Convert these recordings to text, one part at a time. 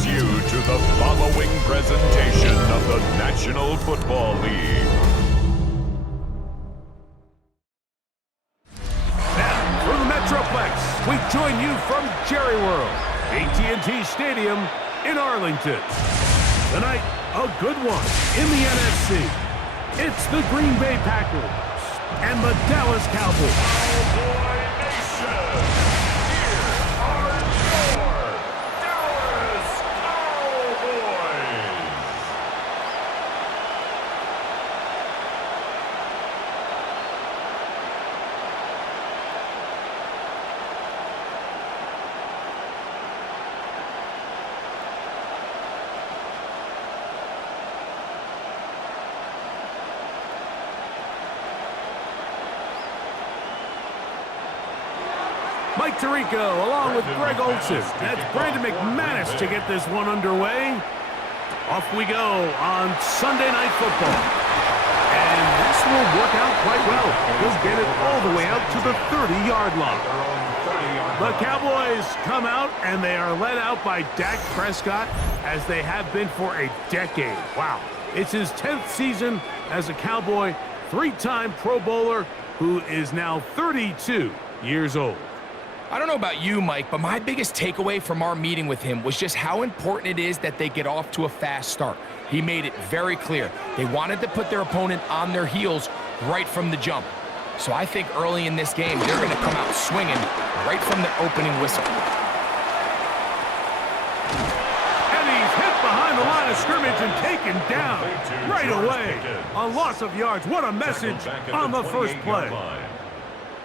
welcomes you to the following presentation of the National Football League. Now, from the Metroplex, we join you from Jerry World, AT&T Stadium in Arlington. Tonight, a good one in the NFC. It's the Green Bay Packers and the Dallas Cowboys. Cowboy Nation, here are your Dallas Cowboys. Mike Tirico along with Greg Olson. That's Brandon McManus to get this one underway. Off we go on Sunday Night Football. And this will work out quite well. He'll get it all the way out to the 30-yard line. The Cowboys come out, and they are led out by Dak Prescott, as they have been for a decade. Wow. It's his 10th season as a Cowboy, three-time Pro Bowler, who is now 32 years old. I don't know about you, Mike, but my biggest takeaway from our meeting with him was just how important it is that they get off to a fast start. He made it very clear. They wanted to put their opponent on their heels right from the jump. So I think early in this game, they're going to come out swinging right from the opening whistle. And he's hit behind the line of scrimmage and taken down right away. A loss of yards. What a message on the first play.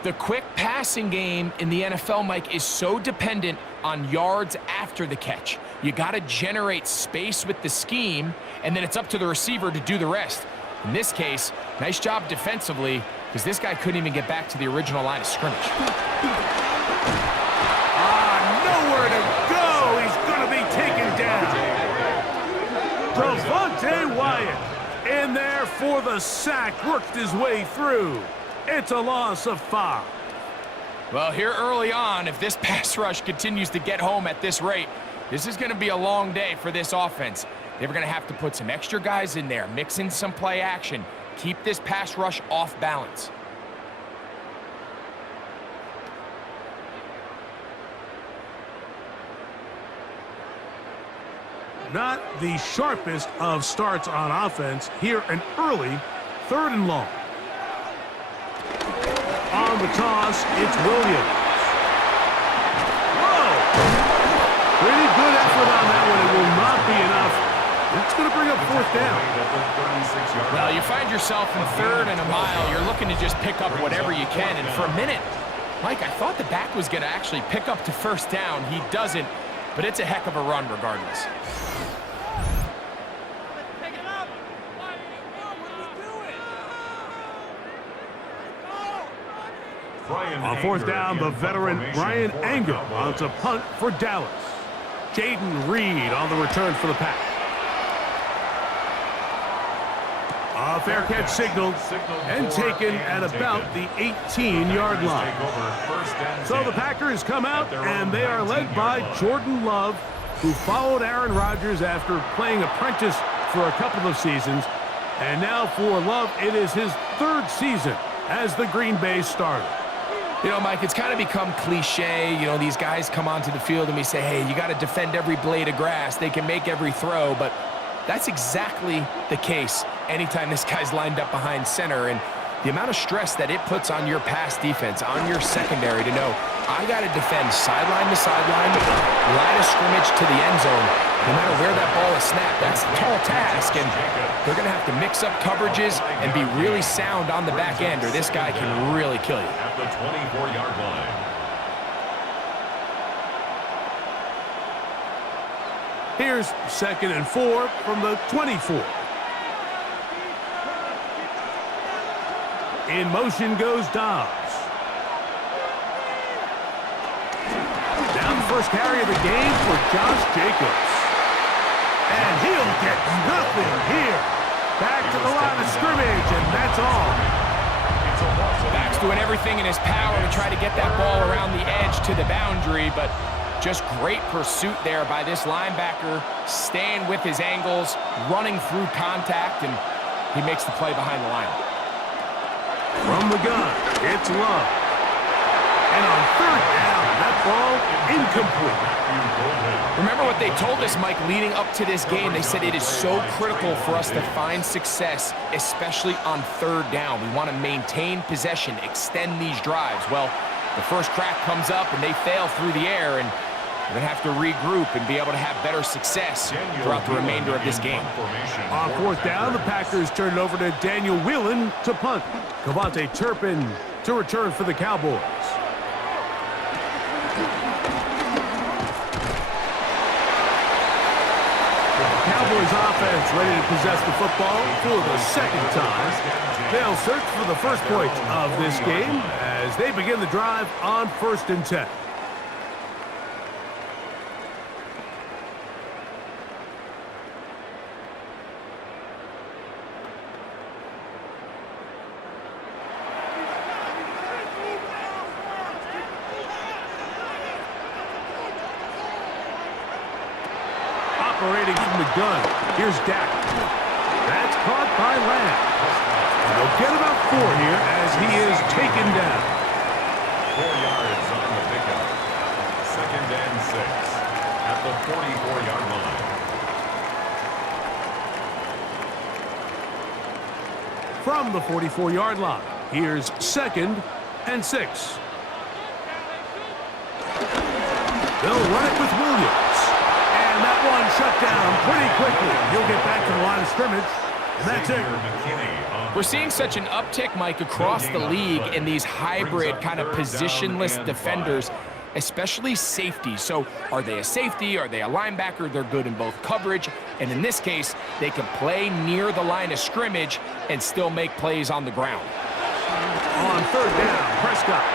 The quick passing game in the NFL, Mike, is so dependent on yards after the catch. You got to generate space with the scheme, and then it's up to the receiver to do the rest. In this case, nice job defensively, because this guy couldn't even get back to the original line of scrimmage. Nowhere to go. He's going to be taken down. Devontae Wyatt in there for the sack, worked his way through. It's a loss of 5. Well, here early on, if this pass rush continues to get home at this rate, this is going to be a long day for this offense. They're going to have to put some extra guys in there, mix in some play action, keep this pass rush off balance. Not the sharpest of starts on offense. Here an early 3rd and long. On the toss, it's Williams. Whoa! Pretty good effort on that one. It will not be enough. It's going to bring up 4th down. Well, you find yourself in 3rd and a mile. You're looking to just pick up whatever you can. And for a minute, Mike, I thought the back was going to actually pick up to 1st down. He doesn't, but it's a heck of a run regardless. On 4th down, the veteran Brian Anger wants a punt for Dallas. Jaden Reed on the return for the Pack. A fair catch signaled and taken at about the 18-yard line. So the Packers come out, and they are led by Jordan Love, who followed Aaron Rodgers after playing apprentice for a couple of seasons. And now for Love, it is his 3rd season as the Green Bay starter. You know, Mike, it's kind of become cliche. You know, these guys come onto the field and we say, hey, you got to defend every blade of grass. They can make every throw, but that's exactly the case anytime this guy's lined up behind center. And the amount of stress that it puts on your pass defense, on your secondary to know, I got to defend sideline to sideline, line of scrimmage to the end zone, no matter where that ball is snapped. That's a tall task, and they're going to have to mix up coverages and be really sound on the back end, or this guy can really kill you. At the 24-yard line. Here's 2nd and 4 from the 24. In motion goes Dobbs. Now the first carry of the game for Josh Jacobs. And he'll get nothing here. Back to the line of scrimmage, and that's all. Back's doing everything in his power to try to get that ball around the edge to the boundary, but Just great pursuit there by this linebacker, staying with his angles, running through contact, and he makes the play behind the line. From the gun, it's Love. And on third down, that ball incomplete. Remember what they told us, Mike, leading up to this game. They said it is so critical for us to find success, especially on third down. We want to maintain possession, extend these drives. Well, the first crack comes up, and they fail through the air, and we're going to have to regroup and be able to have better success throughout the remainder of this game. On fourth down, the Packers turn it over to Daniel Whelan to punt. Cavante Turpin to return for the Cowboys. Cowboys offense ready to possess the football for the second time. They'll search for the first point of this game as they begin the drive on 1st and 10. Operating from the gun, here's Dak. That's caught by Lamb. And they'll get about 4 here as he is taken down. 4 yards on the pickup. 2nd and 6 at the 44-yard line. From the 44-yard line, here's 2nd and 6. They'll run it with Williams. And that one shut down pretty quickly. He'll get back to the line of scrimmage, and that's it. We're seeing such an uptick, Mike, across the league in these hybrid kind of positionless defenders, especially safety. So are they a safety? Are they a linebacker? They're good in both coverage. And in this case, they can play near the line of scrimmage and still make plays on the ground. On third down, Prescott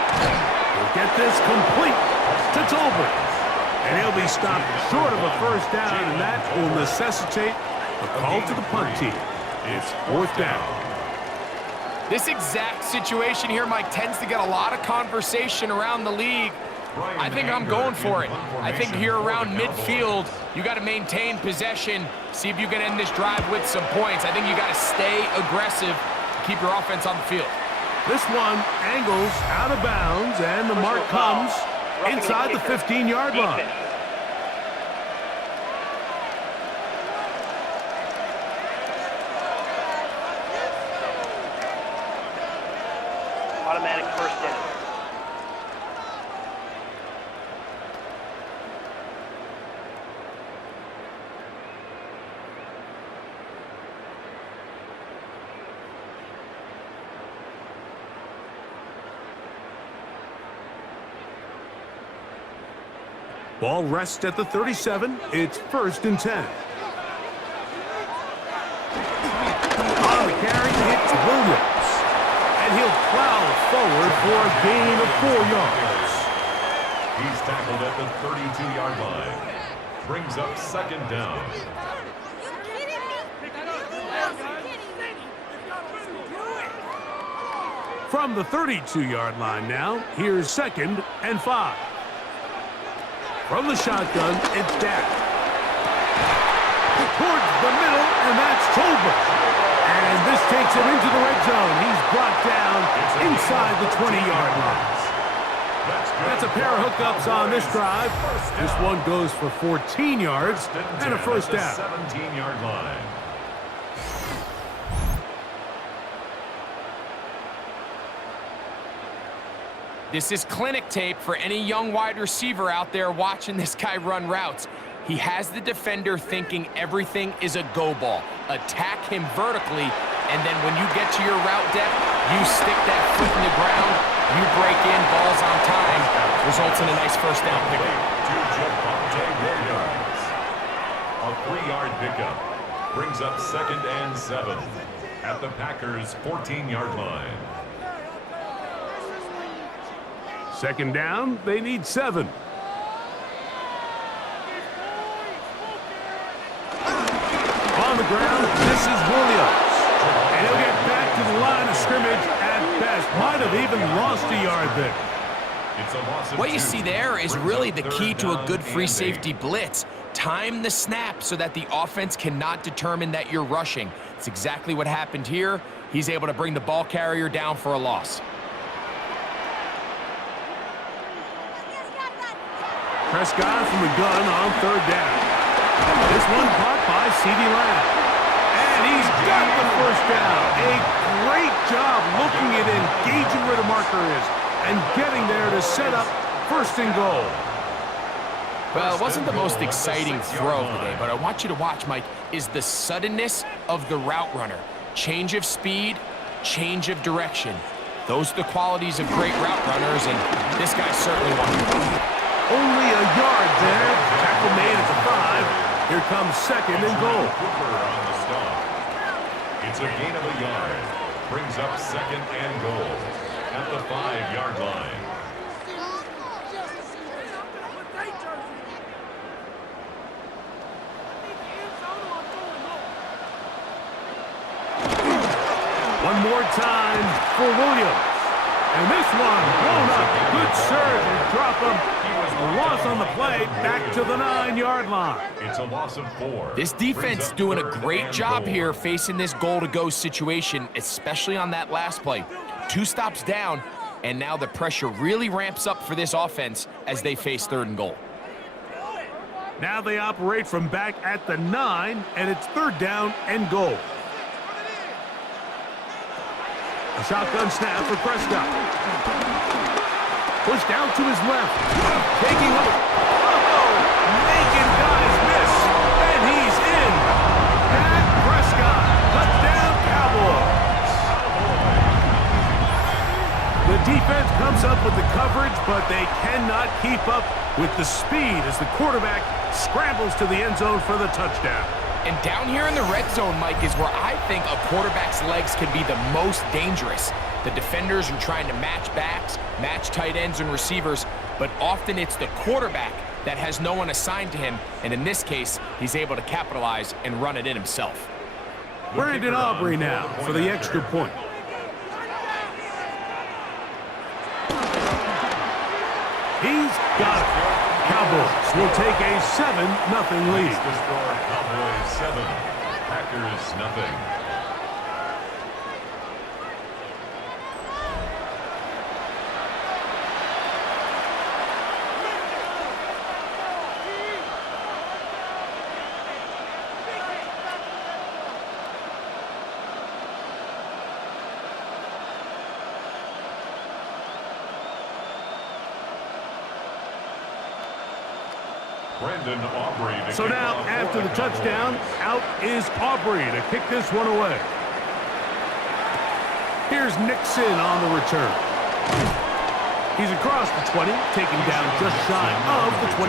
will get this complete to Tolbert. And he'll be stopped short of a first down, and that will necessitate a call to the punt team. It's 4th down. This exact situation here, Mike, tends to get a lot of conversation around the league. I think I'm going for it. I think here around midfield, you got to maintain possession, see if you can end this drive with some points. I think you got to stay aggressive, keep your offense on the field. This one angles out of bounds, and the mark comes inside the 15-yard line. Automatic first down. Ball rests at the 37. It's 1st and 10. On the carry, it's Williams. And he'll plow forward for a gain of 4 yards. He's tackled at the 32-yard line. Brings up 2nd down. From the 32-yard line now, here's 2nd and 5. From the shotgun, it's Dak. Towards the middle, and that's Tolbert. And this takes him into the red zone. He's brought down inside the 20-yard line. That's a pair of hookups on this drive. This one goes for 14 yards and a first down. 17-yard line. This is clinic tape for any young wide receiver out there watching this guy run routes. He has the defender thinking everything is a go ball. Attack him vertically, and then when you get to your route depth, you stick that foot in the ground, you break in, balls on time, results in a nice first down pickup. A 3-yard pickup brings up 2nd and 7 at the Packers' 14-yard line. 2nd down, they need 7. On the ground, this is Williams. And he'll get back to the line of scrimmage at best. Might have even lost a yard there. It's a loss of What you 2. see there is Brings really up the third key to a down good free and safety 8. blitz. Time the snap so that the offense cannot determine that you're rushing. It's exactly what happened here. He's able to bring the ball carrier down for a loss. Prescott from the gun on third down. This one caught by CeeDee Lamb. And he's got the first down. A great job looking at engaging where the marker is and getting there to set up first and goal. Well, it wasn't the most exciting throw today, but I want you to watch, Mike, is the suddenness of the route runner. Change of speed, change of direction. Those are the qualities of great route runners, and this guy certainly one of them. Only a yard there. Tackle made at the 5. Here comes second and goal. Cooper on the stop. It's a gain of a yard. Brings up second and goal at the 5-yard line. One more time for Williams. And this one blown up. Good surge and drop him. A loss on the play, back to the 9-yard line. It's a loss of 4. This defense doing a great job here facing this goal-to-go situation, especially on that last play. 2 stops down, and now the pressure really ramps up for this offense as they face third and goal. Now they operate from back at the 9, and it's third down and goal. A shotgun snap for Prescott. Push down to his left. Taking up. Oh, making guys miss. And he's in. Dak Prescott. Touchdown, Cowboys. The defense comes up with the coverage, but they cannot keep up with the speed as the quarterback scrambles to the end zone for the touchdown. And down here in the red zone, Mike, is where I think a quarterback's legs can be the most dangerous. The defenders are trying to match backs, match tight ends and receivers, but often it's the quarterback that has no one assigned to him, and in this case, he's able to capitalize and run it in himself. Brandon Aubrey now for the extra point. He's got it. Cowboys will take a 7-0 lead. The score, Cowboys 7, Packers nothing. Brandon Aubrey. So now, after the touchdown, out is Aubrey to kick this one away. Here's Nixon on the return. He's across the 20, taking down just shy of the 25.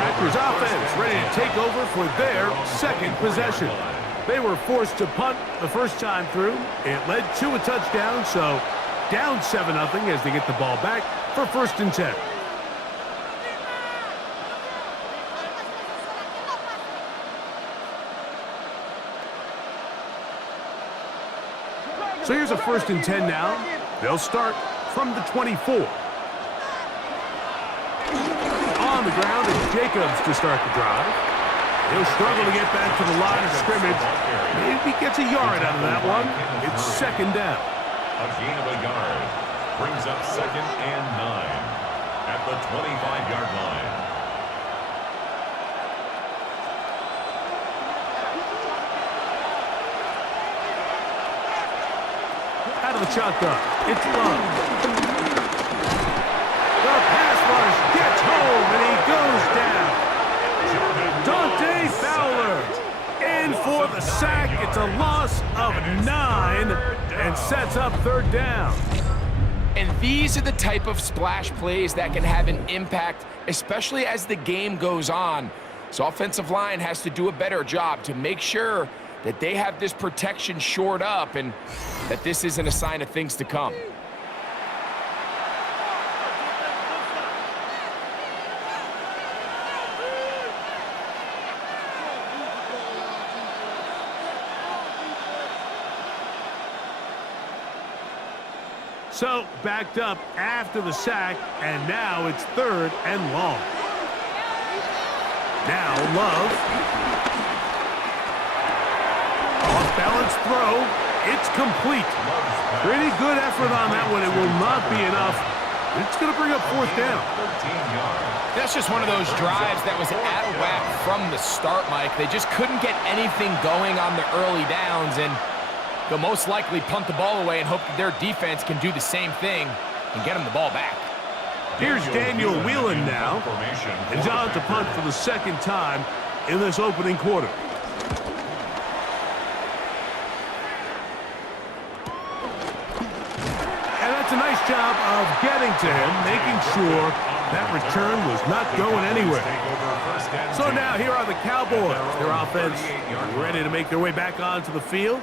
Packers offense ready to take over for their second possession. They were forced to punt the first time through. It led to a touchdown, so down 7-0 as they get the ball back for first and 10. So here's a first and 10 now. They'll start from the 24. On the ground, it's Jacobs to start the drive. He'll struggle to get back to the line of scrimmage. Maybe gets a yard out of that one. It's second down. A gain of a yard. Brings up second and 9 at the 25-yard line. Out of the shotgun, it's Love. The pass rush gets home, and he goes down. Dante Fowler in for the sack. It's a loss of 9 and sets up third down. And these are the type of splash plays that can have an impact, especially as the game goes on. So offensive line has to do a better job to make sure that they have this protection shored up and that this isn't a sign of things to come. So, backed up after the sack, and now it's 3rd and long. Now, Love. Off-balance throw. It's complete. Pretty good effort on that one. It will not be enough. It's going to bring up 4th down. That's just one of those drives that was out of whack from the start, Mike. They just couldn't get anything going on the early downs, and they'll most likely punt the ball away and hope that their defense can do the same thing and get them the ball back. Here's Daniel Whelan now, and on to punt for the 2nd time in this opening quarter. And that's a nice job of getting to him, making sure that return was not going anywhere. So now here are the Cowboys. Their offense ready to make their way back onto the field.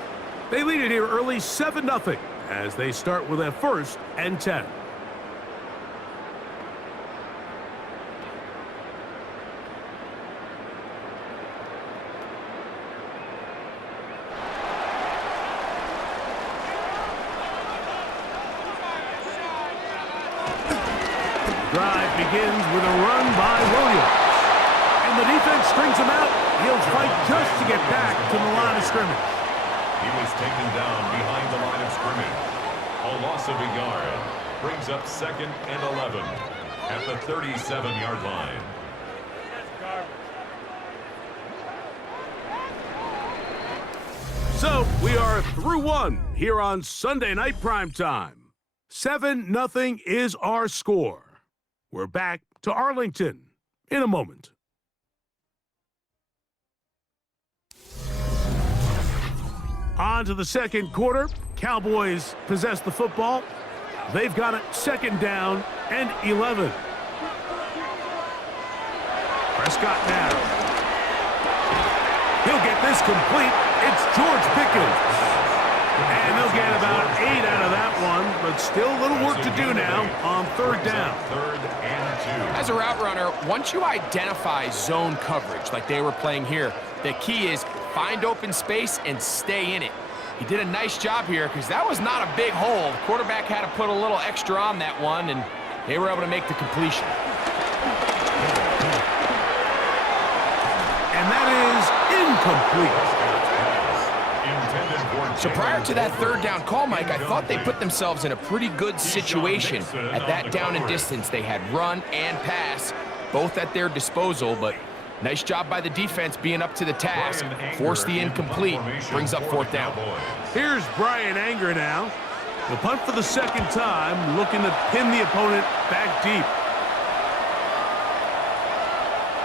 They lead it here early 7-0 as they start with a 1st and 10. Drive begins with a run by Williams. And the defense strings him out. He'll fight just to get back to the line of scrimmage. He was taken down behind the line of scrimmage. A loss of a yard brings up 2nd and 11 at the 37-yard line. So we are through one here on Sunday Night Primetime. 7-0 is our score. We're back to Arlington in a moment. On to the 2nd quarter. Cowboys possess the football. They've got it 2nd down and 11. Prescott now. He'll get this complete. It's George Pickens. And they'll get about 8 out of that one, but still a little work to do now on 3rd down. 3rd and 2. As a route runner, once you identify zone coverage like they were playing here, the key is find open space and stay in it. He did a nice job here because that was not a big hole. The quarterback had to put a little extra on that one, and they were able to make the completion. And that is incomplete. So prior to that 3rd down call, Mike, I thought they put themselves in a pretty good situation at that down and distance. They had run and pass, both at their disposal, but nice job by the defense being up to the task. Force the incomplete, brings up 4th down. Here's Brian Anger now. The punt for the 2nd time, looking to pin the opponent back deep.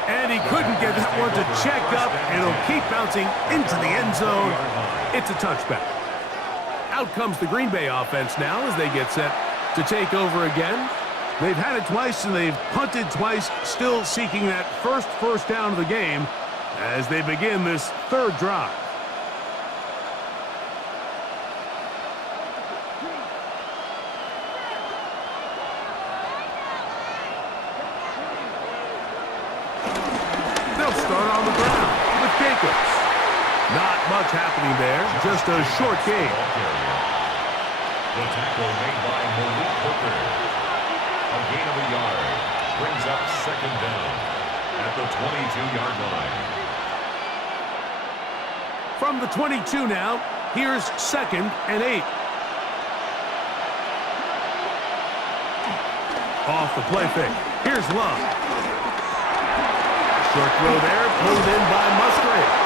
And he couldn't get that one to check up, and it'll keep bouncing into the end zone. It's a touchback. Out comes the Green Bay offense now as they get set to take over again. They've had it twice, and they've punted twice, still seeking that first down of the game as they begin this 3rd drive. They'll start on the ground with Jacobs. Not much happening there, just a short gain. The tackle made by Malik Hooker. A gain of a yard brings up 2nd down at the 22-yard line. From the 22 now, here's 2nd and 8. Off the play fake. Here's Love. Short throw there, pulled in by Musgrave.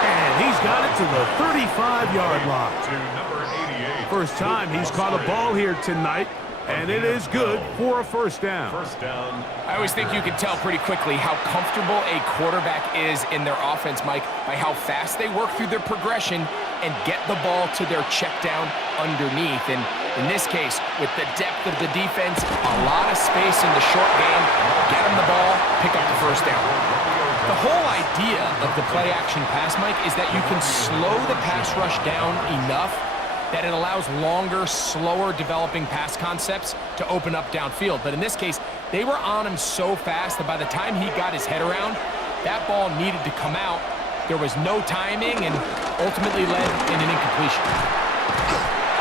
And he's got it to the 35-yard line. To number 88. First time he's caught a ball here tonight, and it is good for a 1st down. 1st down. I always think you can tell pretty quickly how comfortable a quarterback is in their offense, Mike, by how fast they work through their progression and get the ball to their check down underneath. And in this case, with the depth of the defense, a lot of space in the short game, get them the ball, pick up the 1st down. The whole idea of the play-action pass, Mike, is that you can slow the pass rush down enough that it allows longer, slower developing pass concepts to open up downfield. But in this case, they were on him so fast that by the time he got his head around, that ball needed to come out. There was no timing and ultimately led in an incompletion.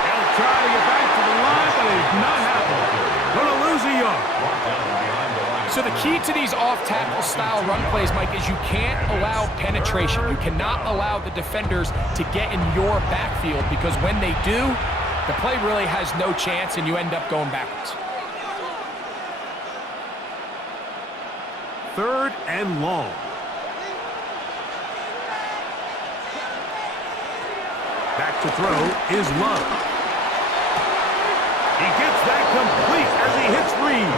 They'll try to get back to the line, but is not happening. Gonna lose a yard. So the key to these off-tackle style run plays, Mike, is you can't allow penetration. You cannot allow the defenders to get in your backfield, because when they do, the play really has no chance and you end up going backwards. 3rd and long. Back to throw is Love. He gets that complete as he hits Reed.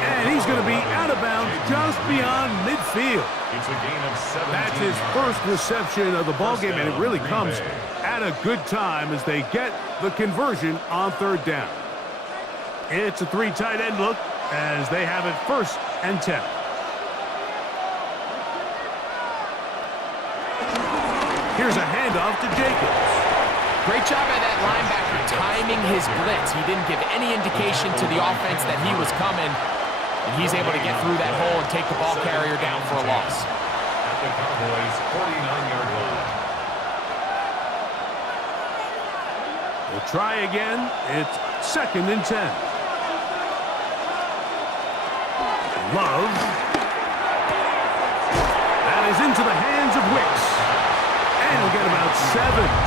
And he's going to be out of bounds just beyond midfield. It's a gain of 17. That's his first reception of the ballgame, and it really comes at a good time as they get the conversion on 3rd down. It's a 3 tight end look as they have it 1st and 10. Here's a handoff to Jacobs. Great job by that linebacker timing his blitz. He didn't give any indication to the offense that he was coming, and he's able to get through that hole and take the ball carrier down for a loss. At the Cowboys' 49-yard line. We'll try again. It's 2nd and 10. Love. That is into the hands of Wicks. And we'll get about 7.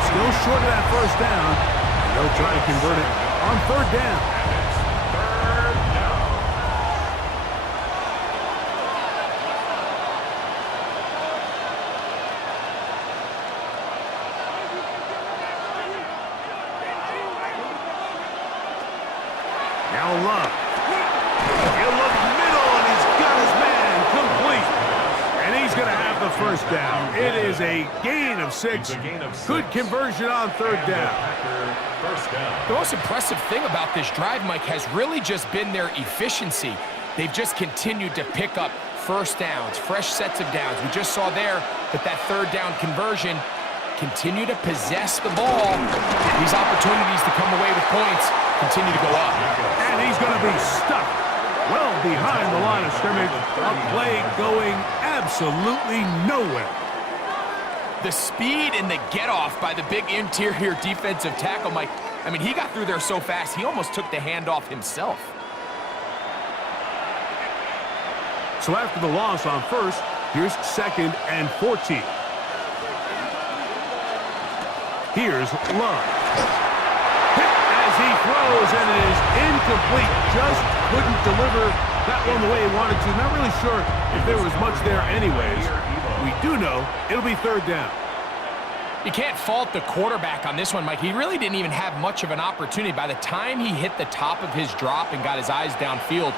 Still short of that 1st down. And they'll try to convert it on 3rd down. Now Love. He'll look middle, and he's got his man complete. And he's going to have the 1st down. It is a gain of 6. Good conversion on 3rd down. The most impressive thing about this drive, Mike, has really just been their efficiency. They've just continued to pick up 1st downs, fresh sets of downs. We just saw there that 3rd down conversion continue to possess the ball. These opportunities to come away with points continue to go up. And he's going to be stuck well behind the line of scrimmage. A play going absolutely nowhere. The speed and the get-off by the big interior defensive tackle, Mike. I mean, he got through there so fast, he almost took the handoff himself. So after the loss on 1st, here's 2nd and 14. Here's Love. Hit as he throws, and it is incomplete. Just couldn't deliver that one the way he wanted to. Not really sure if there was much there anyways. We do know it'll be 3rd down. You can't fault the quarterback on this one, Mike. He really didn't even have much of an opportunity. By the time he hit the top of his drop and got his eyes downfield,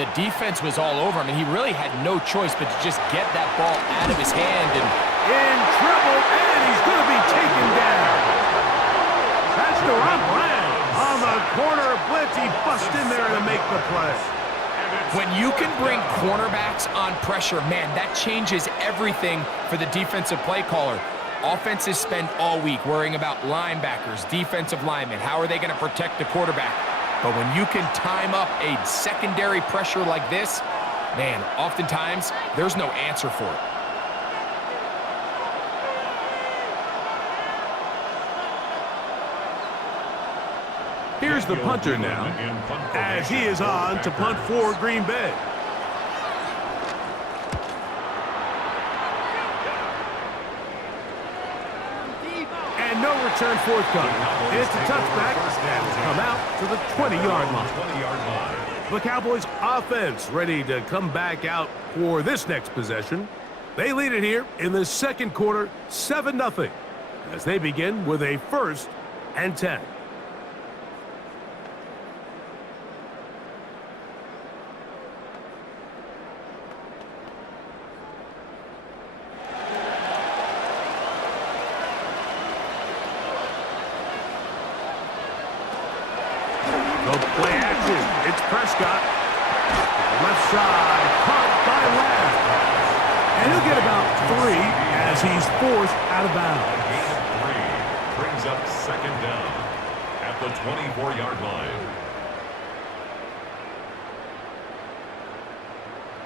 the defense was all over him, and he really had no choice but to just get that ball out of his hand. And in trouble, and he's going to be taken down. That's the Ron Brand on the corner blitz. He busts in there to make the play. When you can bring cornerbacks on pressure, man, that changes everything for the defensive play caller. Offenses spend all week worrying about linebackers, defensive linemen. How are they going to protect the quarterback? But when you can time up a secondary pressure like this, man, oftentimes there's no answer for it. Here's the punter now, as he is on to punt for Green Bay. And no return forthcoming. It's a touchback and will come out to the 20-yard line. The Cowboys offense ready to come back out for this next possession. They lead it here in the 2nd quarter, 7-0, as they begin with a 1st and 10. Play action. It's Prescott. Left side. Caught by Lamb. And he'll get about 3 as he's forced out of bounds. A gain of 3 brings up 2nd down at the 24-yard line.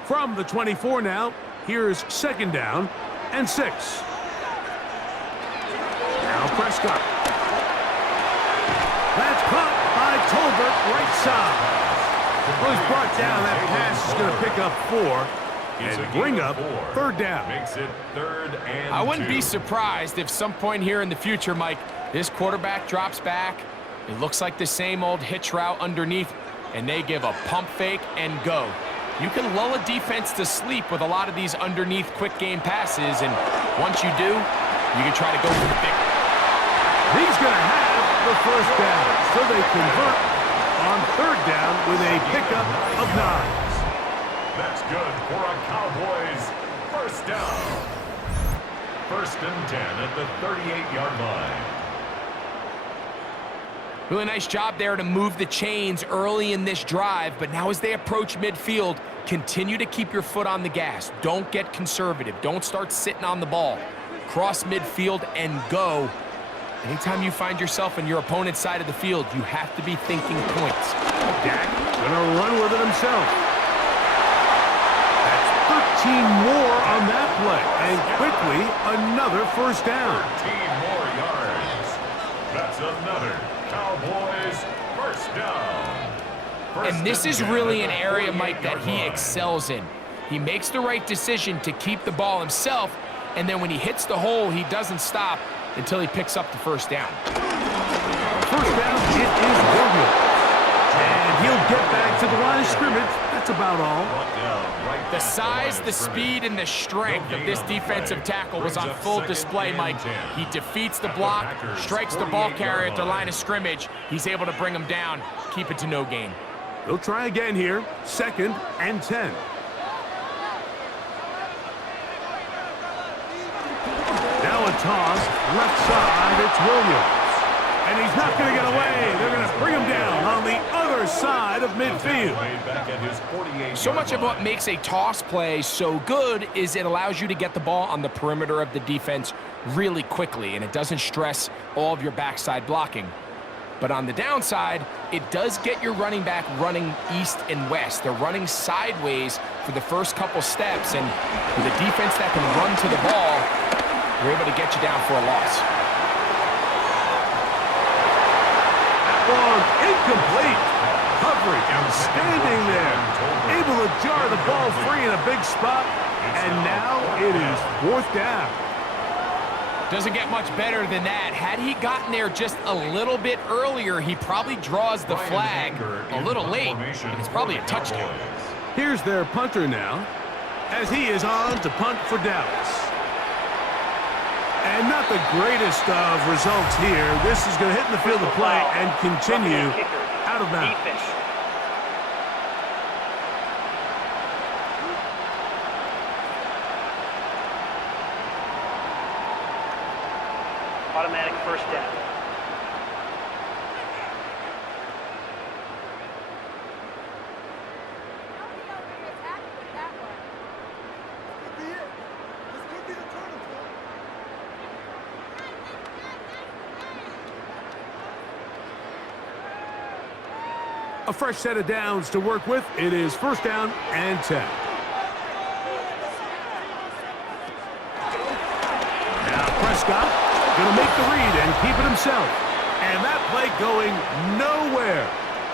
From the 24 now, here's 2nd down and 6. Now Prescott. That's caught by by Tolbert, right side. Well, he's brought down. That pass is going to pick up 4 and bring up 3rd down. Makes it 3rd and I wouldn't 2. be surprised if some point here in the future, Mike, this quarterback drops back. It looks like the same old hitch route underneath, and they give a pump fake and go. You can lull a defense to sleep with a lot of these underneath quick game passes, and once you do, you can try to go for the big. He's going to have the 1st down, so they convert on 3rd down with a pickup of 9. That's good for a Cowboys 1st down. 1st and 10 at the 38-yard line. Really nice job there to move the chains early in this drive, but now as they approach midfield, continue to keep your foot on the gas. Don't get conservative. Don't start sitting on the ball. Cross midfield and go. Anytime you find yourself on your opponent's side of the field, you have to be thinking points. Dak gonna run with it himself. That's 13 more on that play, and quickly another 1st down. 13 more yards. That's another Cowboys 1st down. And this is really an area, Mike, that he excels in. He makes the right decision to keep the ball himself, and then when he hits the hole, he doesn't stop until he picks up the 1st down. 1st down, it is Williams. And he'll get back to the line of scrimmage. That's about all. The size, the speed, and the strength of this defensive tackle was on full display, Mike. He defeats the block, strikes the ball carrier at the line of scrimmage. He's able to bring him down, keep it to no gain. They'll try again here, 2nd and 10. Now a toss, left side, it's Williams. And he's not going to get away. They're going to bring him down on the other side of midfield. So much of what makes a toss play so good is it allows you to get the ball on the perimeter of the defense really quickly, and it doesn't stress all of your backside blocking. But on the downside, it does get your running back running east and west. They're running sideways for the first couple steps, and with a defense that can run to the ball, they're able to get you down for a loss. Incomplete. Coverage outstanding there. Able to jar the ball free in a big spot. And now it is 4th down. Doesn't get much better than that. Had he gotten there just a little bit earlier, he probably draws the flag a little late, and it's probably a touchdown. Here's their punter now, as he is on to punt for Dallas. And not the greatest of results here. This is going to hit in the field of play and continue out of bounds. Automatic 1st down. A fresh set of downs to work with. It is 1st down and 10. Now Prescott going to make the read and keep it himself. And that play going nowhere.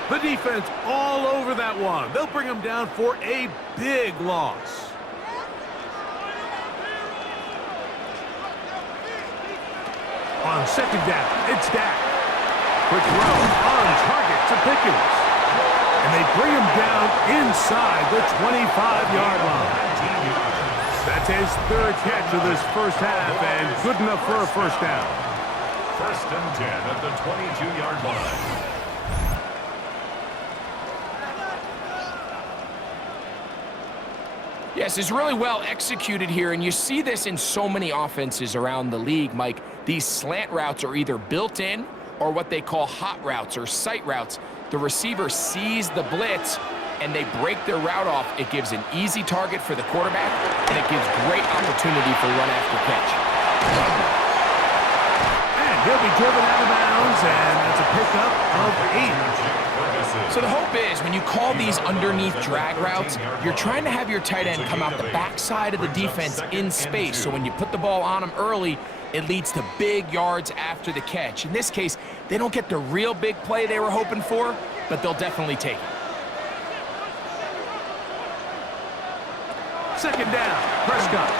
The defense all over that one. They'll bring him down for a big loss. On 2nd down, it's Dak. Quick throw on target to Pickens. And they bring him down inside the 25-yard line. That's his 3rd catch of this 1st half, and good enough for a 1st down. 1st and 10 at the 22-yard line. Yes, it's really well executed here, and you see this in so many offenses around the league, Mike. These slant routes are either built in or what they call hot routes or sight routes. The receiver sees the blitz, and they break their route off. It gives an easy target for the quarterback, and it gives great opportunity for run after catch. And he'll be driven out of bounds, and that's a pickup of 8. So the hope is when you call these underneath drag routes, you're trying to have your tight end come out the backside of the defense in space. So when you put the ball on him early, it leads to big yards after the catch. In this case, they don't get the real big play they were hoping for, but they'll definitely take it. Second down, Prescott.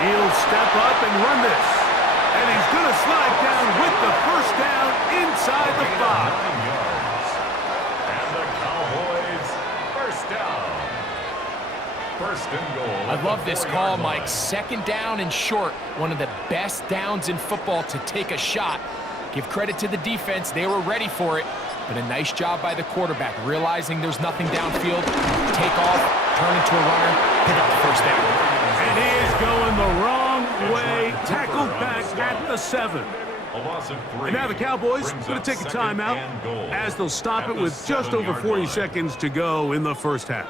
He'll step up and run this. And he's going to slide down with the first down inside the 5. 9 yards. And the Cowboys first down. First and goal. I love this call, Mike. Second down and short. One of the best downs in football to take a shot. Give credit to the defense. They were ready for it. But a nice job by the quarterback, realizing there's nothing downfield. Take off, turn into a runner, pick up the first down. And he is going the wrong way. Tackled back at the 7. A loss of 3. And now the Cowboys going to take a timeout as they'll stop it with just over 40 seconds to go in the first half.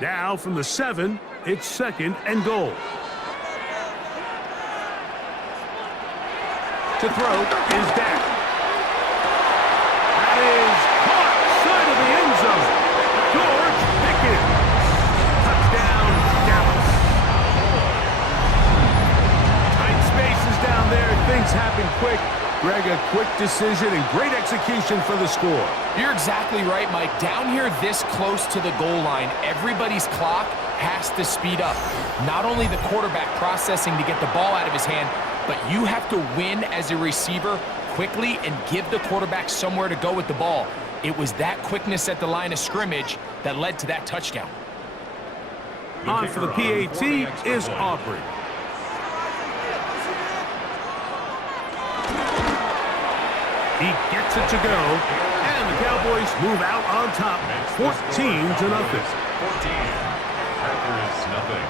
Now from the 7, it's second and goal. To throw is Dak. That is caught side of the end zone. George Pickens. Touchdown, Dallas. Tight spaces down there. Things happen quick. Greg, a quick decision and great execution for the score. You're exactly right, Mike. Down here this close to the goal line, everybody's clock has to speed up. Not only the quarterback processing to get the ball out of his hand, but you have to win as a receiver quickly and give the quarterback somewhere to go with the ball. It was that quickness at the line of scrimmage that led to that touchdown. On for the PAT is Aubrey. He gets it to go, and the Cowboys move out on top, 14-0. 14. Packers nothing.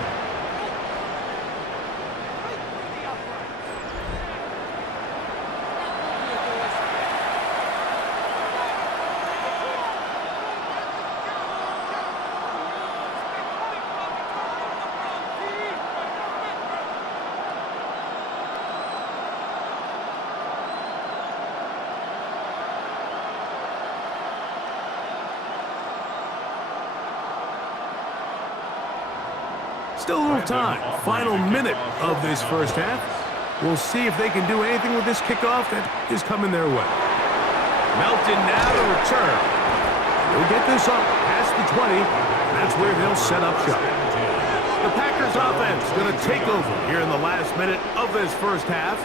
Still a little time. Final minute of this first half. We'll see if they can do anything with this kickoff that is coming their way. Melton now to return. They'll get this up past the 20. And that's where they'll set up shop. The Packers offense going to take over here in the last minute of this first half.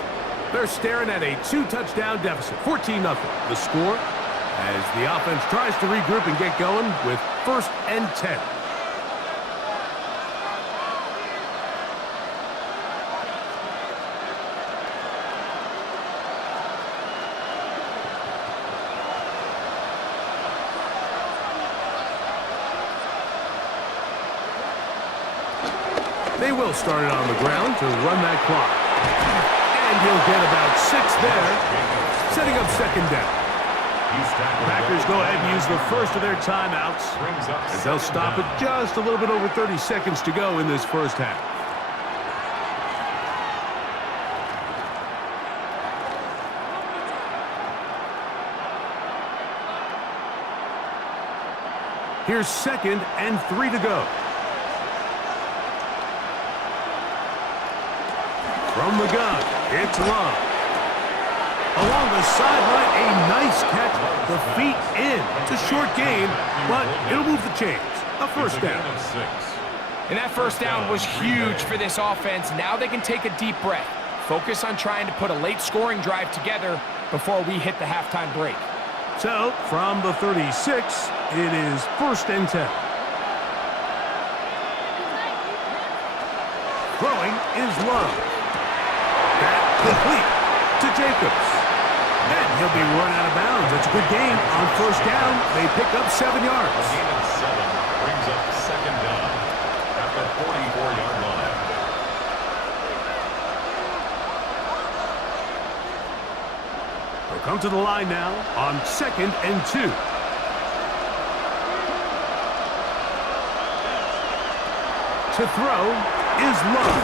They're staring at a 2-touchdown deficit, 14-0. The score as the offense tries to regroup and get going with 1st and 10. They will start it on the ground to run that clock. And he'll get about 6 there, setting up second down. Packers go ahead and use the first of their timeouts as they'll stop it just a little bit over 30 seconds to go in this first half. Here's 2nd and 3 to go. From the gun, it's Love. Along the sideline, a nice catch. The feet in. It's a short gain, but it'll move the chains. A first down. And that first down was huge for this offense. Now they can take a deep breath. Focus on trying to put a late scoring drive together before we hit the halftime break. So, from the 36, it is 1st and 10. Throwing is Love. That complete to Jacobs. And he'll be run out of bounds. That's a good gain on 1st down. They pick up 7 yards. A gain of 7 brings up 2nd down at the 44-yard line. They'll come to the line now on 2nd and 2. To throw is Love.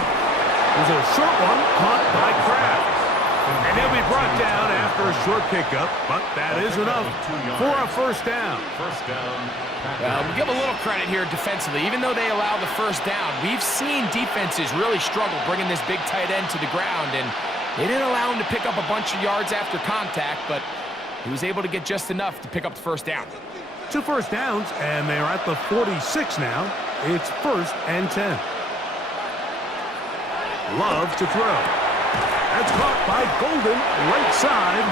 There's a short one caught by Kraft. And he'll be brought down after a short pickup, but that is enough for a first down. First down. We'll give a little credit here defensively. Even though they allow the first down, we've seen defenses really struggle bringing this big tight end to the ground, and they didn't allow him to pick up a bunch of yards after contact, but he was able to get just enough to pick up the first down. 2 first downs, and they're at the 46 now. It's 1st and 10. Love to throw. That's caught by Golden, right side.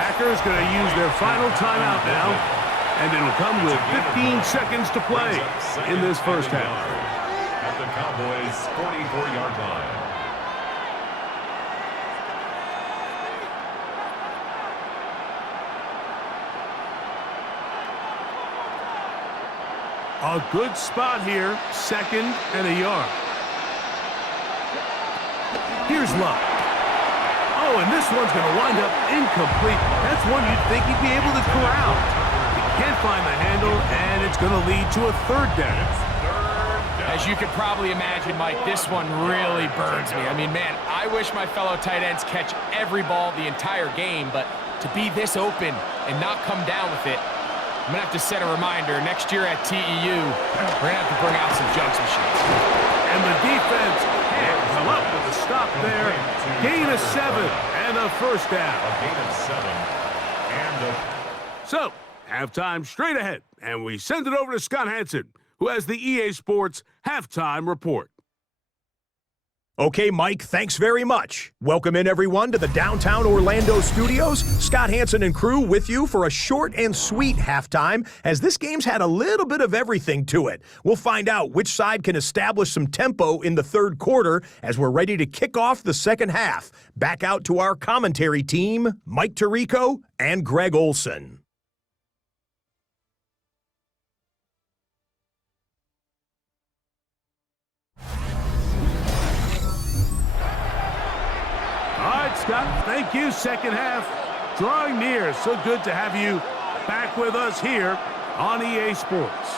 Packers going to use their final timeout now, and it'll come with 15 seconds to play in this first half. At the Cowboys' 44-yard line. A good spot here, 2nd and a yard. Here's Love. Oh, and this one's going to wind up incomplete. That's one you'd think he'd be able to corral. He can't find the handle, and it's going to lead to a 3rd down. As you could probably imagine, Mike, this one really burns me. I mean, man, I wish my fellow tight ends catch every ball the entire game, but to be this open and not come down with it, I'm going to have to set a reminder. Next year at TEU, we're going to have to bring out some jugs machines. And the defense can't come up with a stop there. Gain of 7 and a first down. A gain of 7 and a... So, halftime straight ahead, and we send it over to Scott Hansen, who has the EA Sports Halftime Report. Okay, Mike, thanks very much. Welcome in, everyone, to the downtown Orlando studios. Scott Hansen and crew with you for a short and sweet halftime, as this game's had a little bit of everything to it. We'll find out which side can establish some tempo in the 3rd quarter as we're ready to kick off the 2nd half. Back out to our commentary team, Mike Tirico and Greg Olson. All right, Scott, thank you. 2nd half drawing near. So good to have you back with us here on EA Sports.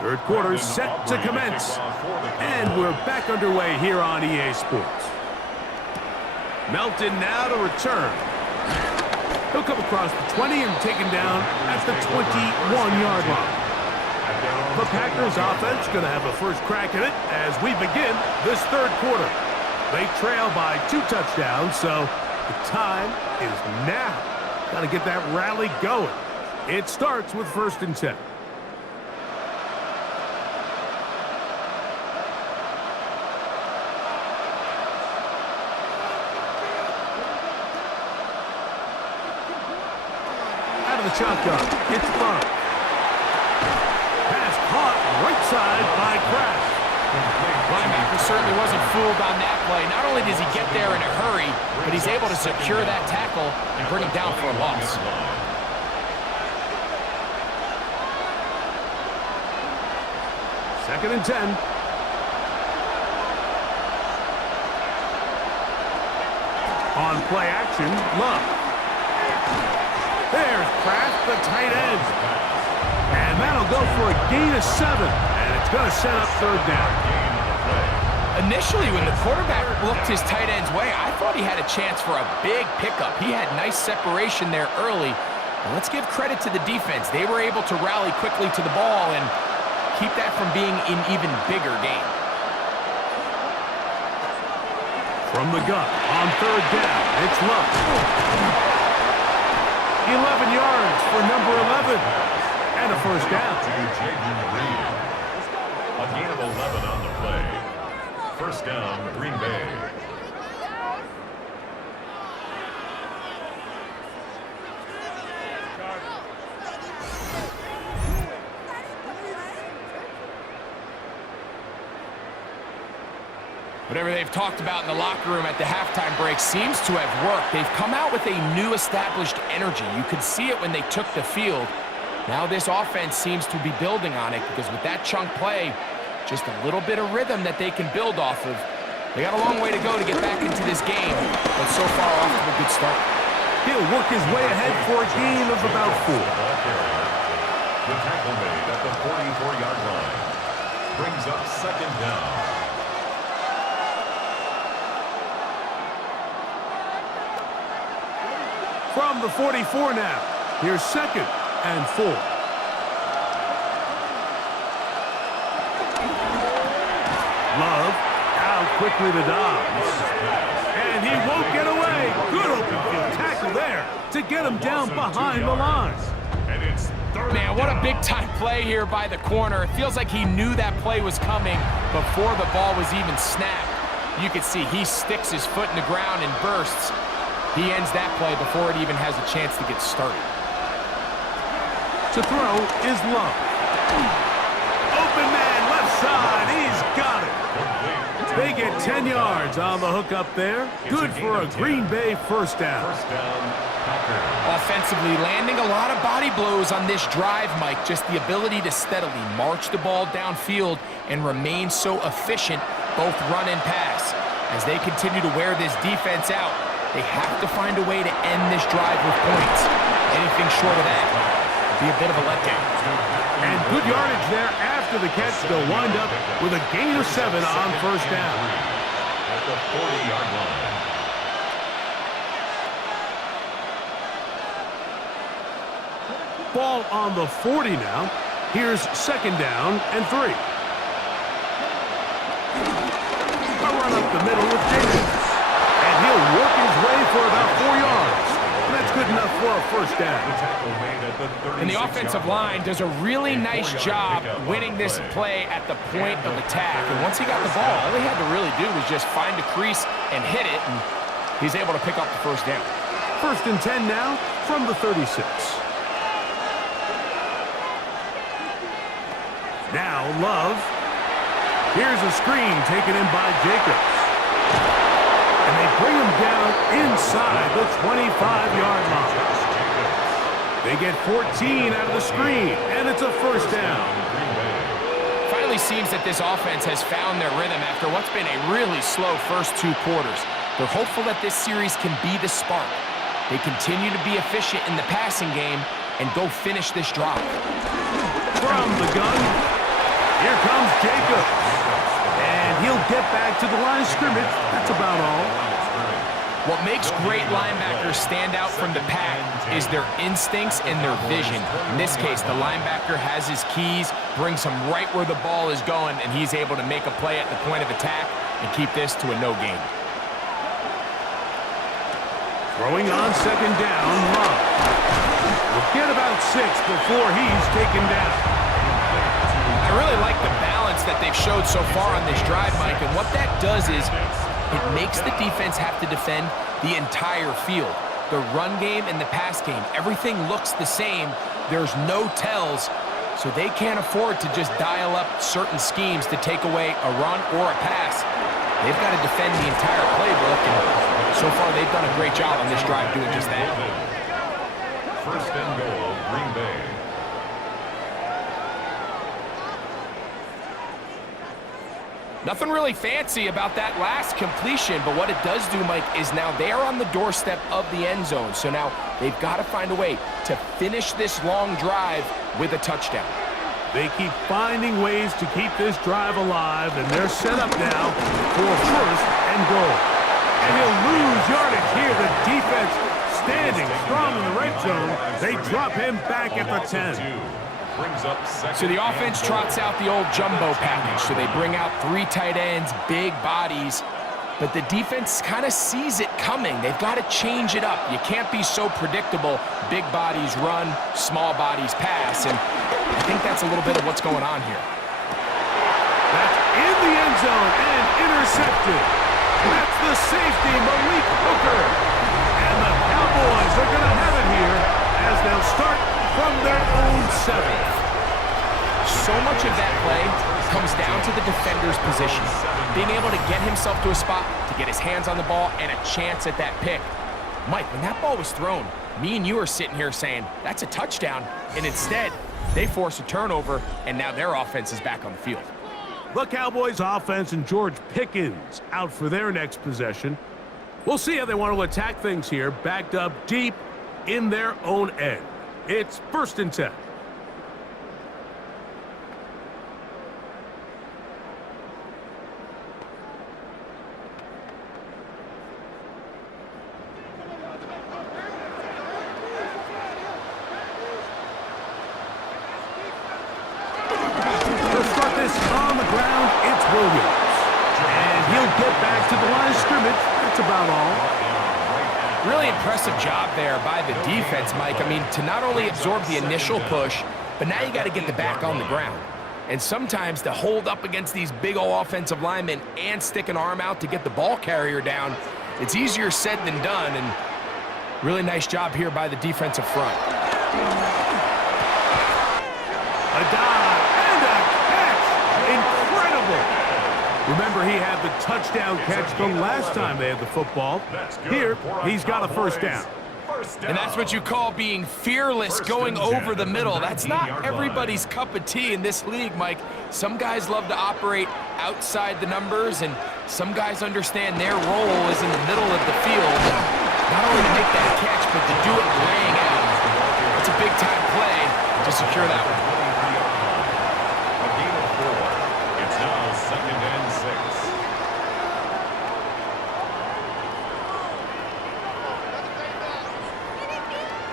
Third quarter set to commence, and we're back underway here on EA Sports. Melton now to return. He'll come across the 20 and taken down at the 21-yard line. The Packers offense going to have a first crack at it as we begin this 3rd quarter. They trail by 2 touchdowns, so the time is now. Got to get that rally going. It starts with 1st and 10. The shotgun. It's Love. Pass caught right side by Kraft. Linebacker certainly wasn't fooled on that play. Not only does he get there in a hurry, but he's able to secure that tackle and bring him down for a loss. 2nd and 10. On play action, Love. There's Kraft, the tight end. And that'll go for a gain of 7. And it's going to set up 3rd down. Initially, when the quarterback looked his tight end's way, I thought he had a chance for a big pickup. He had nice separation there early. But let's give credit to the defense. They were able to rally quickly to the ball and keep that from being an even bigger game. From the gun, on 3rd down, it's Love. 11 yards for number 11. And a first down. A gain of 11 on the play. First down, Green Bay. Whatever they've talked about in the locker room at the halftime break seems to have worked. They've come out with a new established energy. You could see it when they took the field. Now this offense seems to be building on it because with that chunk play, just a little bit of rhythm that they can build off of. They got a long way to go to get back into this game, but so far off to a good start. He'll work his way ahead for a gain of about 4. The tackle made at the 44-yard line brings up second down. From the 44 now, here's 2nd and 4. Love out quickly to Dobbs. And he won't get away. Good open field tackle there to get him down behind the line. And it's Man, what a big-time play here by the corner. It feels like he knew that play was coming before the ball was even snapped. You can see he sticks his foot in the ground and bursts. He ends that play before it even has a chance to get started. To throw is Love. Open man, left side. He's got it. They get 10 yards on the hook up there. Good for a Green Bay first down. First down, Packers. Offensively, landing a lot of body blows on this drive, Mike. Just the ability to steadily march the ball downfield and remain so efficient, both run and pass. As they continue to wear this defense out, they have to find a way to end this drive with points. Anything short of that would be a bit of a letdown. And good yardage there after the catch. They'll wind up with a gain of 7 on first down. At the 40-yard line. Ball on the 40 now. Here's 2nd down and 3. A run up the middle with Jacobs. And he'll work his way for about 4 yards. That's good enough for a first down. And the offensive line does a really nice job winning this play at the point of attack. And once he got the ball, all he had to really do was just find a crease and hit it, and he's able to pick up the first down. 1st and 10 now from the 36. Now Love. Here's a screen taken in by Jacobs. And they bring him down inside the 25-yard line. They get 14 out of the screen, and it's a first down. Finally seems that this offense has found their rhythm after what's been a really slow first 2 quarters. They're hopeful that this series can be the spark. They continue to be efficient in the passing game and go finish this drive. From the gun, here comes Jacobs. And he'll get back to the line of scrimmage. That's about all. What makes great linebackers stand out from the pack is their instincts and their vision. In this case, the linebacker has his keys, brings him right where the ball is going, and he's able to make a play at the point of attack and keep this to a no gain. Throwing on 2nd down, Love. We'll get about 6 before he's taken down. I really like the balance that they've showed so far on this drive, Mike, and what that does is it makes the defense have to defend the entire field. The run game and the pass game, everything looks the same. There's no tells, so they can't afford to just dial up certain schemes to take away a run or a pass. They've got to defend the entire playbook, and so far they've done a great job on this drive doing just that. First and goal, Green Bay. Nothing really fancy about that last completion, but what it does do, Mike, is now they are on the doorstep of the end zone. So now they've got to find a way to finish this long drive with a touchdown. They keep finding ways to keep this drive alive, and they're set up now for 1st and goal. And he'll lose yardage here. The defense standing strong in the red zone. They drop him back at the 10. So the offense trots out the old jumbo package. So they bring out 3 tight ends, big bodies, but the defense kind of sees it coming. They've got to change it up. You can't be so predictable. Big bodies run, small bodies pass, and I think that's a little bit of what's going on here. That's in the end zone and intercepted. That's the safety, Malik Hooker. And the Cowboys are going to have it here as they'll start from their own 7. So much of that play comes down to the defender's position. Being able to get himself to a spot, to get his hands on the ball, and a chance at that pick. Mike, when that ball was thrown, me and you are sitting here saying, that's a touchdown. And instead, they force a turnover, and now their offense is back on the field. The Cowboys offense and George Pickens out for their next possession. We'll see how they want to attack things here, backed up deep in their own end. It's 1st and 10. On the ground, it's Williams. And he'll get back to the line of scrimmage. That's about all. Really impressive job there by the defense, Mike. I mean, to not only absorb the initial push, but now you got to get the back on the ground. And sometimes to hold up against these big old offensive linemen and stick an arm out to get the ball carrier down, it's easier said than done. And really nice job here by the defensive front. A dive and a catch. Incredible. Remember, he had the touchdown catch the last time they had the football. Here, he's got a 1st down. And that's what you call being fearless, going over the middle. That's not everybody's cup of tea in this league, Mike. Some guys love to operate outside the numbers, and some guys understand their role is in the middle of the field. Not only to make that catch, but to do it laying out. It's a big-time play to secure that one. A gain of 4. It's now 2nd and 6.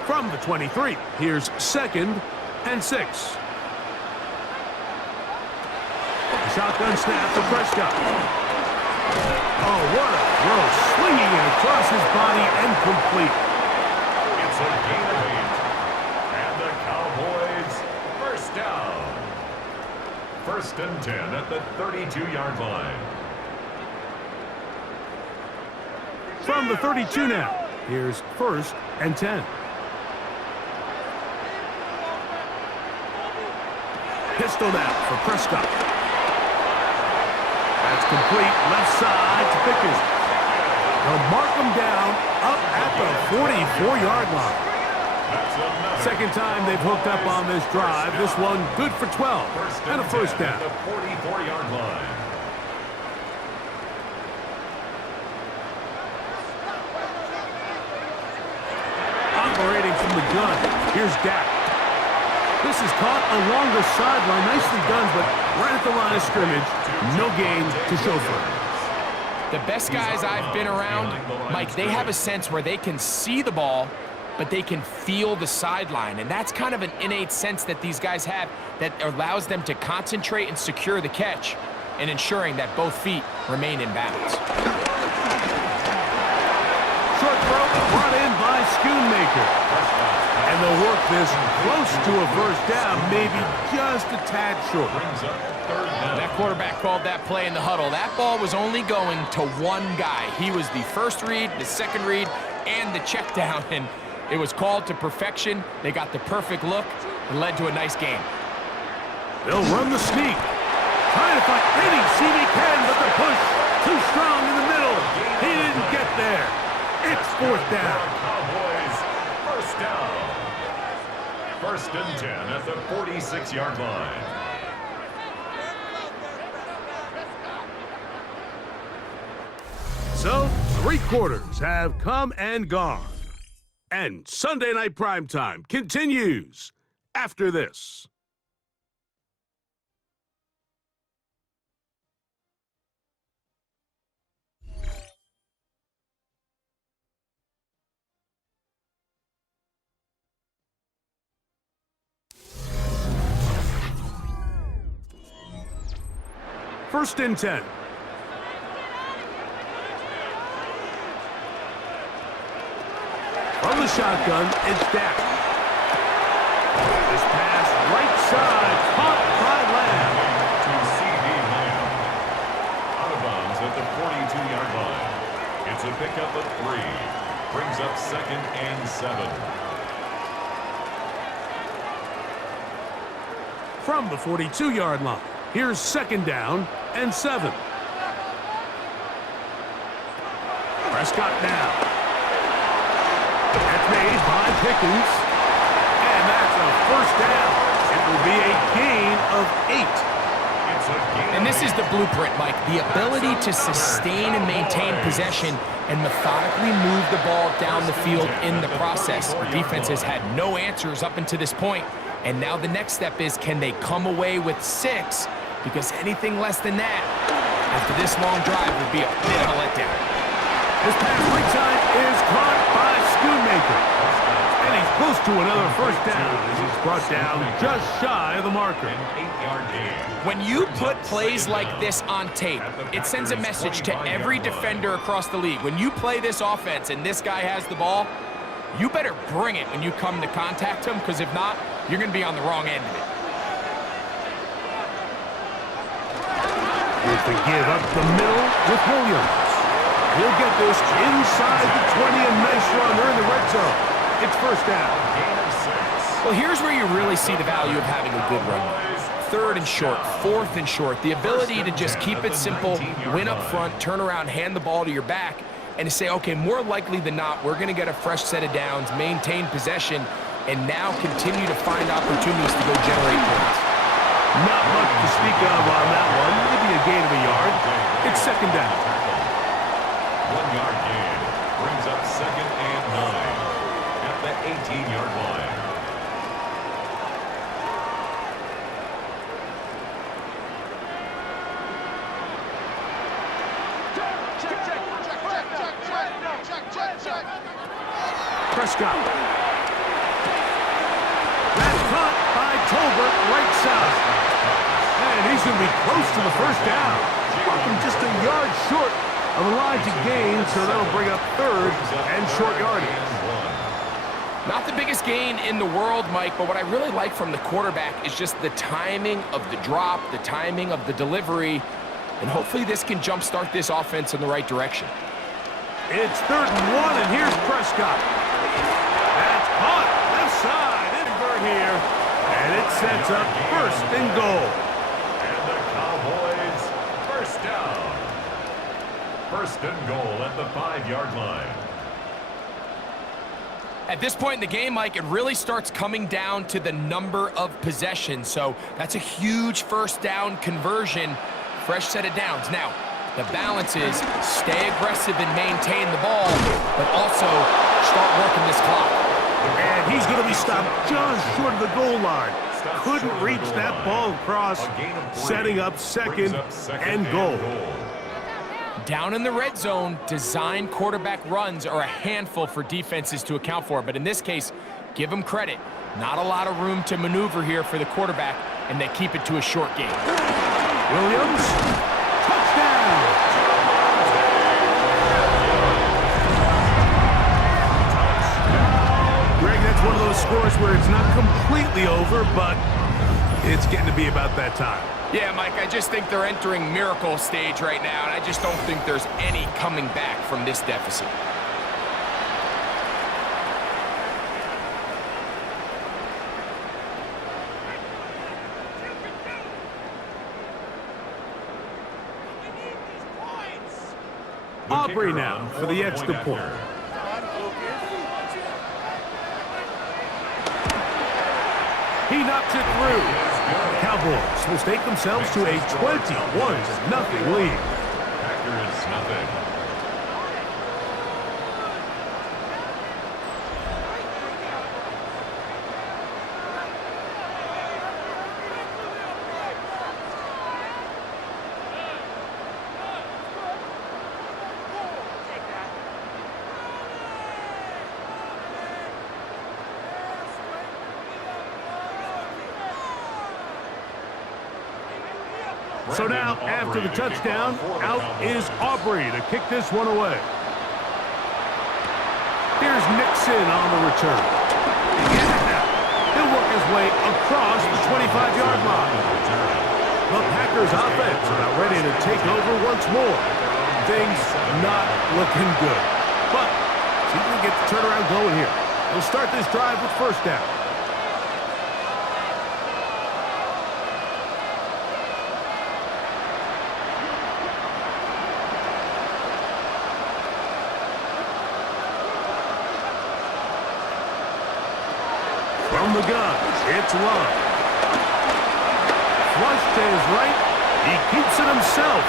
From the 23, here's 2nd and 6. The shotgun snap to Prescott. Oh, what a throw. Swinging it across his body and complete. It's a gain of 8. And the Cowboys, 1st down. 1st and 10 at the 32-yard line. From the 32 now, here's 1st and 10. Pistol now for Prescott. That's complete, left side to Pickens. They'll mark him down up at the 44-yard line. Second time they've hooked up on this drive. This one good for 12 and a 1st down. The 44-yard line. Operating from the gun. Here's Dak. This is caught along the sideline. Nicely done, but right at the line of scrimmage. No gain to show for it. The best guys I've been around, Mike, they have a sense where they can see the ball, but they can feel the sideline. And that's kind of an innate sense that these guys have that allows them to concentrate and secure the catch and ensuring that both feet remain in bounds. Short throw brought in by Schoonmaker. And they'll work this close to a 1st down, maybe just a tad short. That quarterback called that play in the huddle. That ball was only going to one guy. He was the 1st read, the 2nd read, and the check down. And it was called to perfection. They got the perfect look and led to a nice game. They'll run the sneak. Trying to find any seam he can, but the push too strong in the middle. He didn't get there. It's 4th down. Cowboys, 1st down. 1st and 10 at the 46-yard line. So, 3 quarters have come and gone. And Sunday Night Primetime continues after this. First and 10. From the shotgun, it's Dak. This pass right side, caught by Lamb. To C.D. Lamb. Out of bounds at the 42-yard line. It's a pickup of 3. Brings up 2nd and 7. From the 42-yard line, here's 2nd down and 7. Prescott now. That's made by Pickens. And that's a 1st down. It will be a gain of 8. It's And this is the blueprint, Mike. The ability to sustain and maintain possession and methodically move the ball down the field in the process. The defense has had no answers up until this point, and now the next step is, can they come away with 6? Because anything less than that, after this long drive, would be a bit of a letdown. This pass big time is caught by Schoonmaker. And he's close to another first down as he's brought down just shy of the marker. When you put plays like this on tape, it sends a message to every defender across the league. When you play this offense and this guy has the ball, you better bring it when you come to contact him, because if not, you're going to be on the wrong end of it. Here's the give up the middle with Williams. He'll get this inside the 20, a nice run. They're in the red zone. It's first down. Well, here's where you really see the value of having a good run. 3rd and short, 4th and short. The ability to just keep it simple, win up front, turn around, hand the ball to your back, and to say, okay, more likely than not, we're going to get a fresh set of downs, maintain possession, and now continue to find opportunities to go generate points. Not much to speak of on that one. Maybe a gain of a yard. It's second down. 1-yard gain brings up 2nd and 9 at the 18-yard line. Prescott. That's caught by Tolbert, right side. And he's going to be close to the first down. Welcome just a yard short of the line to gain, so that'll bring up 3rd and short yardage. Not the biggest gain in the world, Mike, but what I really like from the quarterback is just the timing of the drop, the timing of the delivery, and hopefully this can jumpstart this offense in the right direction. It's 3rd and 1, and here's Prescott. That's caught left side. Invert here, and it sets up 1st and goal. And the Cowboys first down. 1st and goal at the 5-yard line. At this point in the game, Mike, it really starts coming down to the number of possessions. So that's a huge first down conversion, fresh set of downs. Now, the balance is stay aggressive and maintain the ball, but also start working this clock. And he's going to be stopped just short of the goal line. Couldn't reach that ball across, setting up 2nd and goal. Down in the red zone, design quarterback runs are a handful for defenses to account for. But in this case, give them credit. Not a lot of room to maneuver here for the quarterback, and they keep it to a short game. Williams, touchdown! Greg, that's one of those scores where it's not completely over, but it's getting to be about that time. Yeah, Mike, I just think they're entering miracle stage right now, and I just don't think there's any coming back from this deficit. Aubrey now for the extra point. He knocks it through. The Cowboys will stake themselves to a 21-0 lead. Packers nothing. So now, after the touchdown, out is Aubrey to kick this one away. Here's Nixon on the return. He'll work his way across the 25-yard line. The Packers offense are ready to take over once more. Things not looking good. But see if we can get the turnaround going here. We'll start this drive with first down. From the gun, it's Love. Flush to his right, He keeps it himself.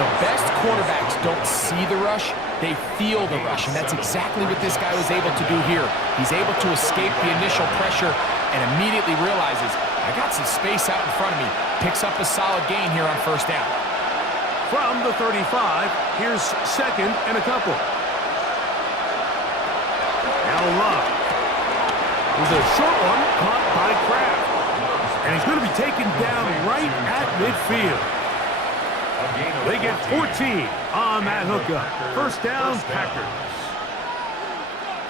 The best quarterbacks don't see the rush, they feel the rush, and that's exactly what this guy was able to do here. He's able to escape the initial pressure and immediately realizes, I got some space out in front of me. Picks up a solid gain here on first down. From the 35, here's second and a couple. Now Love. There's a short one caught by Kraft. And he's going to be taken down right at midfield. They get 14 on that hookup. First down, Packers.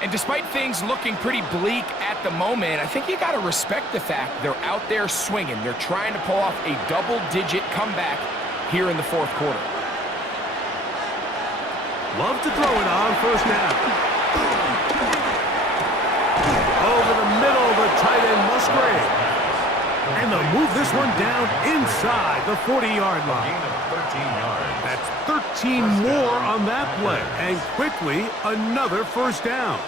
And despite things looking pretty bleak at the moment, I think you got to respect the fact they're out there swinging. They're trying to pull off a double-digit comeback here in the fourth quarter. Love to throw it on first down. Over the middle, the tight end Musgrave. And they'll move this one down inside the 40-yard line. That's 13 more on that play. And quickly, another first down.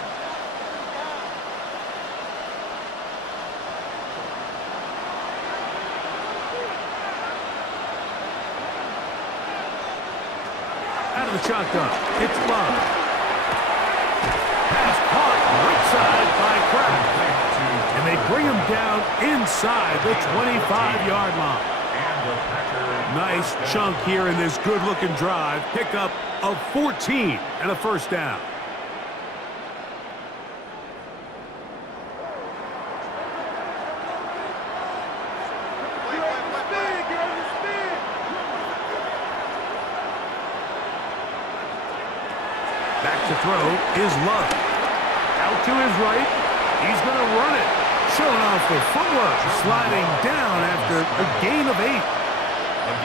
Out of the shotgun, it's Love. Pass caught right side by Kraft. And they bring him down inside the 25-yard line. Nice chunk here in this good-looking drive. Pickup of 14 and a first down. Back to throw is Love. Out to his right. He's going to run it. Showing off the footwork. Sliding down after a gain of 8.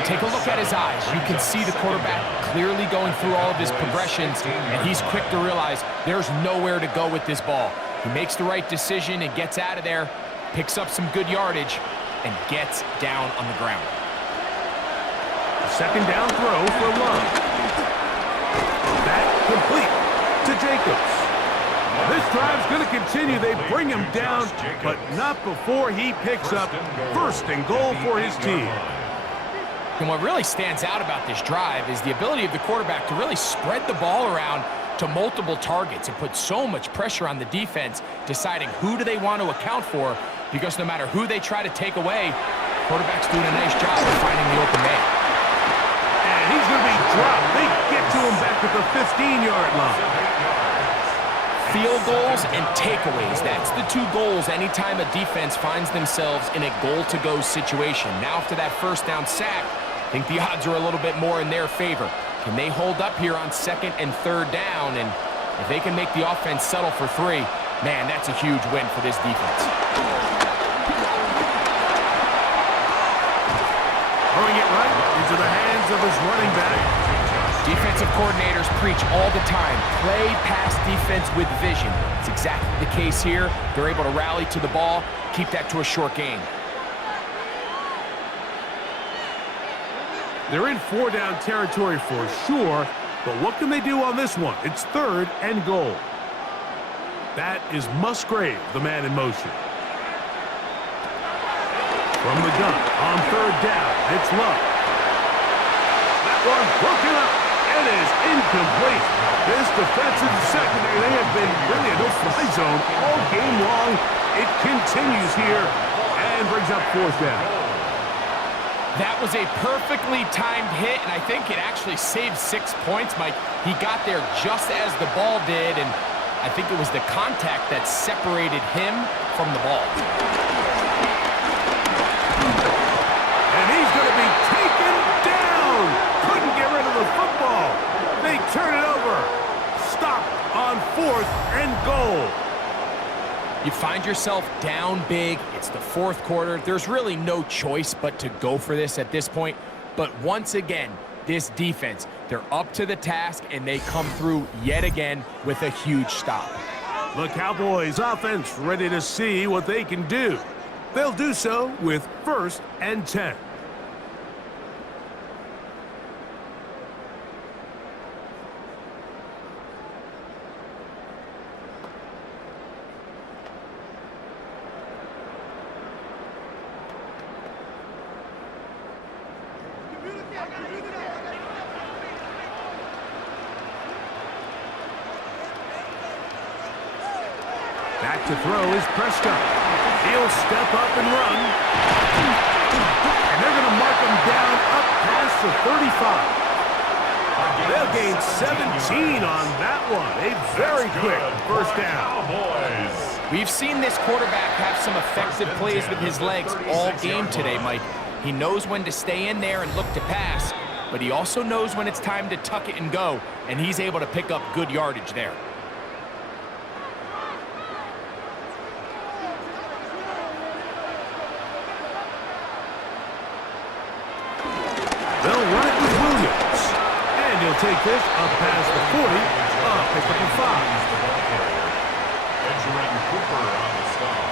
Take a look at his eyes. You can see the quarterback clearly going through all of his progressions, and he's quick to realize there's nowhere to go with this ball. He makes the right decision and gets out of there, picks up some good yardage, and gets down on the ground. Second down throw for Love. That complete to Jacobs. This drive's going to continue. They bring him down, but not before he picks up first and goal for his team. And what really stands out about this drive is the ability of the quarterback to really spread the ball around to multiple targets and put so much pressure on the defense, deciding who do they want to account for, because no matter who they try to take away, quarterback's doing a nice job of finding the open man. And he's going to be dropped. They get to him back at the 15-yard line. Field goals and takeaways. That's the two goals anytime a defense finds themselves in a goal-to-go situation. Now after that first down sack, I think the odds are a little bit more in their favor. Can they hold up here on second and third down? And if they can make the offense settle for 3, man, that's a huge win for this defense. Throwing it right into the hands of his running back. Defensive coordinators preach all the time, play pass defense with vision. It's exactly the case here. They're able to rally to the ball, keep that to a short gain. They're in 4-down territory for sure, but what can they do on this one? It's third and goal. That is Musgrave, the man in motion. From the gun, on third down, it's Love. That one broken up. It is incomplete. This defensive secondary, they have been really in a fly zone all game long. It continues here and brings up fourth down. That was a perfectly timed hit, and I think it actually saved 6 points, Mike. He got there just as the ball did, and I think it was the contact that separated him from the ball. And he's going to be taken down. Couldn't get rid of the football. They turn it over. Stop on fourth and goal. You find yourself down big. It's the fourth quarter. There's really no choice but to go for this at this point. But once again, this defense, they're up to the task, and they come through yet again with a huge stop. The Cowboys offense ready to see what they can do. They'll do so with first and 10. Back to throw is Prescott. He'll step up and run. And they're going to mark him down up past the 35. They'll gain 17 on that one. A very quick first down. We've seen this quarterback have some effective plays with his legs all game today, Mike. He knows when to stay in there and look to pass, but he also knows when it's time to tuck it and go, and he's able to pick up good yardage there. They'll run it with Williams. And he'll take this up past the 40, pick up a 5. Benjamin Cooper on the stop.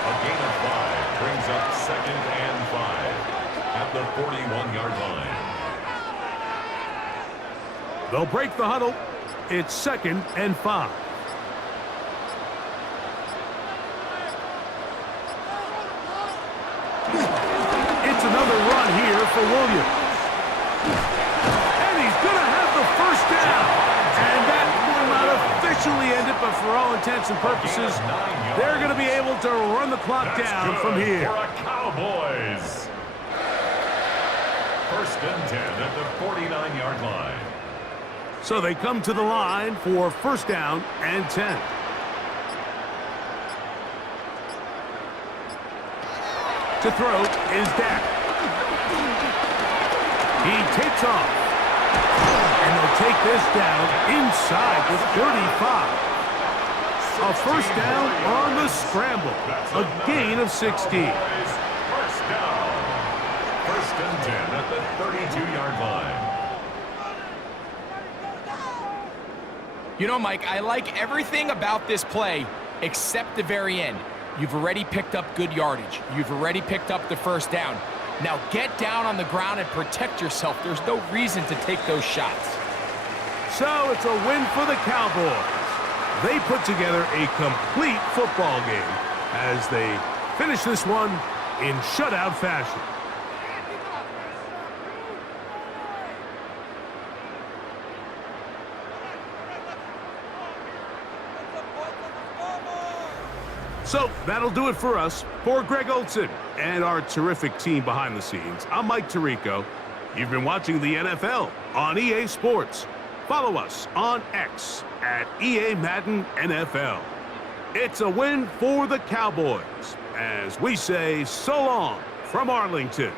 A gain of 5 brings up 2nd and 5 at the 41-yard line. They'll break the huddle. It's 2nd and 5. It's another run here for Williams. And he's going to have the first down. And that will not officially end it, but for all intents and purposes, they're going to be able to run the clock down from here. For a Cowboys. 1st and 10 at the 49-yard line. So they come to the line for 1st down and 10. To throw is Dak. He takes off. And they'll take this down inside the 35. A 1st down on the scramble. A gain of 16. 1st down. 1st and 10 at the 32-yard line. You know, Mike, I like everything about this play except the very end. You've already picked up good yardage. You've already picked up the 1st down. Now get down on the ground and protect yourself. There's no reason to take those shots. So it's a win for the Cowboys. They put together a complete football game as they finish this one in shutout fashion. So that'll do it for us. For Greg Olson and our terrific team behind the scenes, I'm Mike Tirico. You've been watching the NFL on EA Sports. Follow us on X at EA Madden NFL. It's a win for the Cowboys as we say so long from Arlington.